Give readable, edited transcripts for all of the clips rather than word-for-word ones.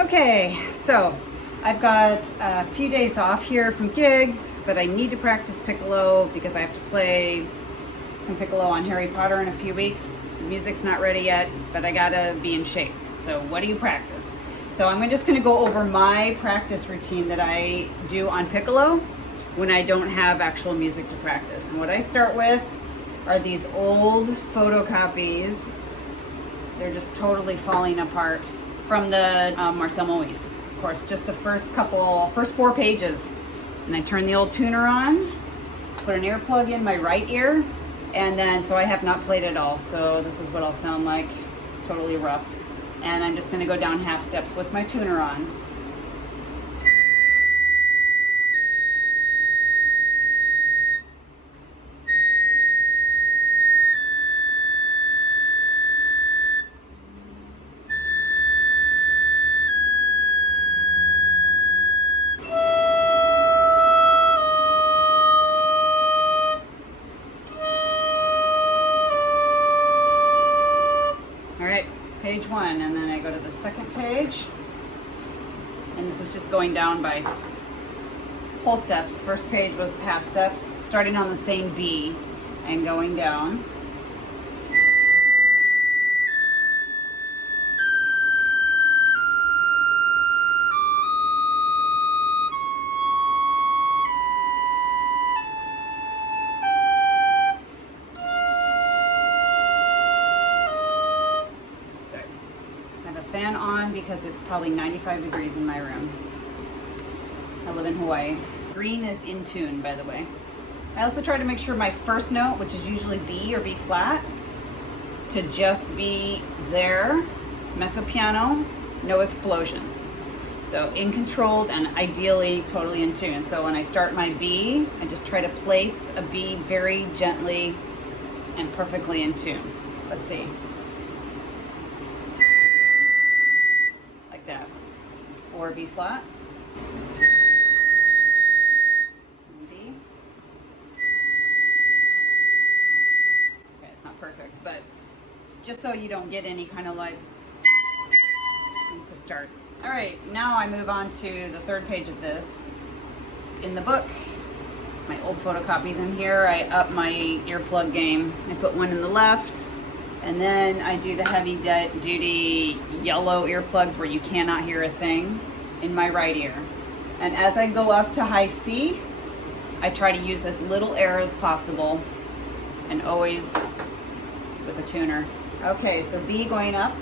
Okay, so I've got a few days off here from gigs, but I need to practice piccolo because I have to play some piccolo on Harry Potter in a few weeks. The music's not ready yet, but I gotta be in shape. So what do you practice? So I'm just gonna go over my practice routine that I do on piccolo when I don't have actual music to practice. And what I start with are these old photocopies. They're just totally falling apart from the Marcel Moise. Of course, just the first 4 pages. And I turn the old tuner on, put an earplug in my right ear, and then, so I have not played it all. So this is what I'll sound like, totally rough. And I'm just gonna go down half steps with my tuner on. Page 1, and then I go to the second page, and this is just going down by whole steps. The first page was half steps, starting on the same B and going down. Fan on because it's probably 95 degrees in my room. I live in Hawaii. Green is in tune, by the way. I also try to make sure my first note, which is usually B or B flat, to just be there. Mezzo piano, no explosions. So in controlled and ideally totally in tune. So when I start my B, I just try to place a B very gently and perfectly in tune. Let's see. That, or B flat, and B. Okay, it's not perfect, but just so you don't get any kind of like to start. All right, now I move on to the third page of this. In the book, my old photocopies in here, I up my earplug game. I put one in the left, and then I do the heavy duty yellow earplugs where you cannot hear a thing in my right ear. And as I go up to high C, I try to use as little air as possible and always with a tuner. Okay, so B going up.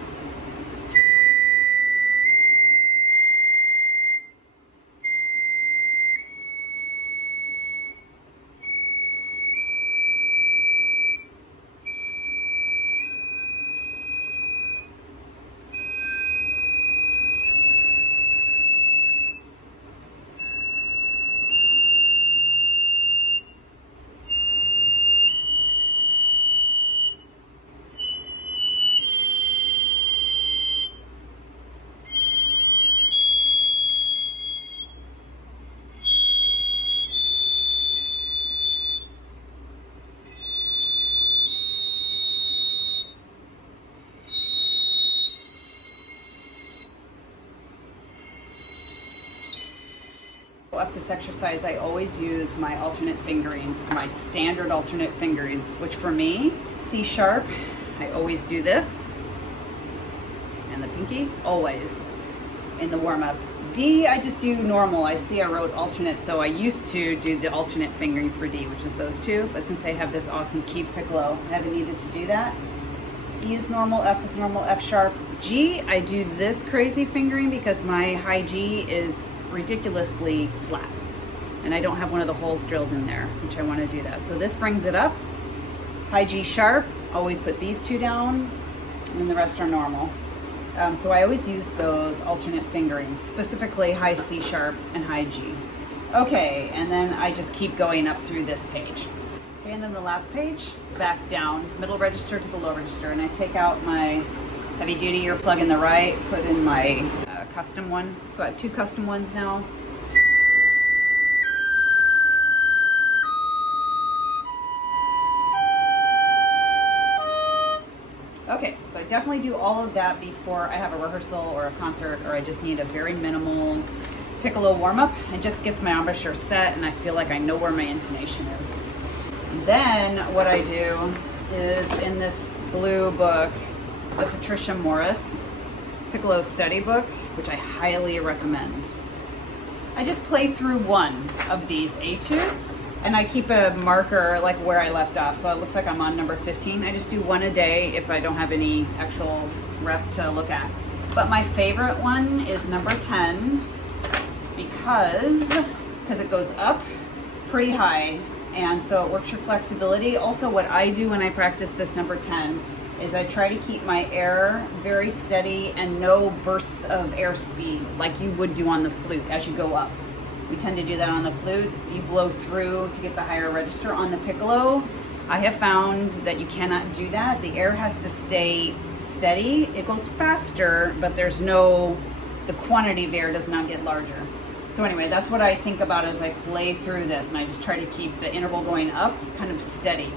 Up this exercise, I always use my alternate fingerings, my standard alternate fingerings, which for me, C sharp, I always do this, and the pinky, always, in the warm-up. D, I just do normal. I see I wrote alternate, so I used to do the alternate fingering for D, which is those two, but since I have this awesome key piccolo, I haven't needed to do that. E is normal, F is normal, F sharp. G, I do this crazy fingering because my high G is ridiculously flat and I don't have one of the holes drilled in there, which I want to do that. So this brings it up. High G sharp, always put these two down, and then the rest are normal. So I always use those alternate fingerings, specifically high C sharp and high G. Okay, and then I just keep going up through this page. Okay, and then the last page, back down, middle register to the low register, and I take out my heavy duty earplug in the right, put in my custom one. So I have 2 custom ones now. Okay, so I definitely do all of that before I have a rehearsal or a concert, or I just need a very minimal piccolo warm-up. It just gets my embouchure set and I feel like I know where my intonation is. And then what I do is, in this blue book, the Patricia Morris Piccolo Study Book, which I highly recommend, I just play through one of these etudes and I keep a marker like where I left off. So it looks like I'm on number 15. I just do one a day if I don't have any actual rep to look at. But my favorite one is number 10 because it goes up pretty high, and so it works your flexibility. Also, what I do when I practice this number 10 is I try to keep my air very steady and no bursts of air speed like you would do on the flute as you go up. We tend to do that on the flute. You blow through to get the higher register. On the piccolo, I have found that you cannot do that. The air has to stay steady. It goes faster, but the quantity of air does not get larger. So anyway, that's what I think about as I play through this, and I just try to keep the interval going up kind of steady.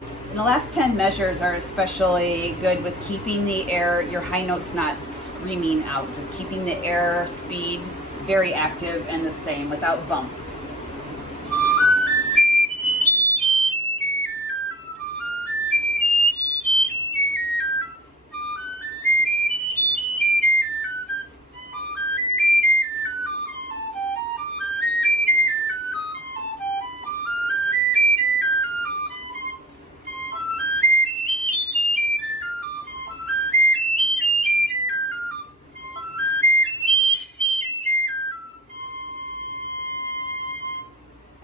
And the last 10 measures are especially good with keeping the air, your high notes not screaming out, just keeping the air speed very active and the same without bumps.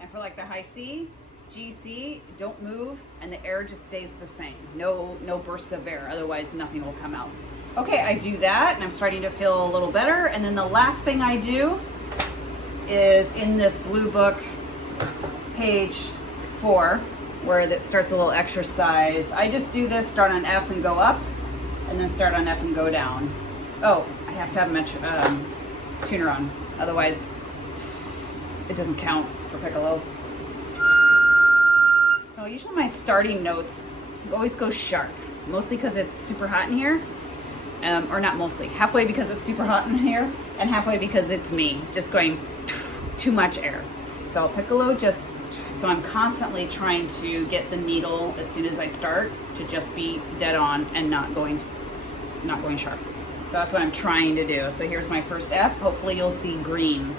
And for like the high C, G, C, don't move, and the air just stays the same. No bursts of air, otherwise nothing will come out. Okay, I do that, and I'm starting to feel a little better. And then the last thing I do is in this blue book, page 4, where that starts a little exercise. I just do this, start on F and go up, and then start on F and go down. Oh, I have to have a tuner on, otherwise it doesn't count for piccolo. So usually my starting notes always go sharp, mostly because it's super hot in here, or not mostly, halfway because it's super hot in here, and halfway because it's me just going too much air. So piccolo so I'm constantly trying to get the needle as soon as I start to just be dead on and not going sharp. So that's what I'm trying to do. So here's my first F. Hopefully you'll see green.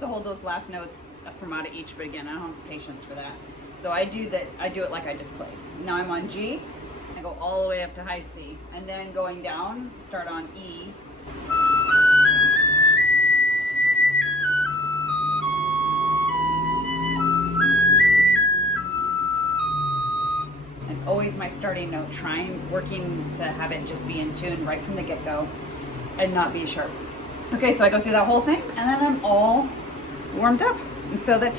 To hold those last notes from out of each, but again, I don't have patience for that. So I do it like I just played. Now I'm on G, I go all the way up to high C, and then going down, start on E. And always my starting note, working to have it just be in tune right from the get-go and not be sharp. Okay, so I go through that whole thing, and then I'm all warmed up. And so that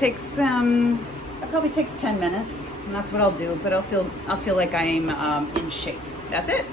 probably takes 10 minutes, and that's what I'll do, but I'll feel like I'm in shape. That's it.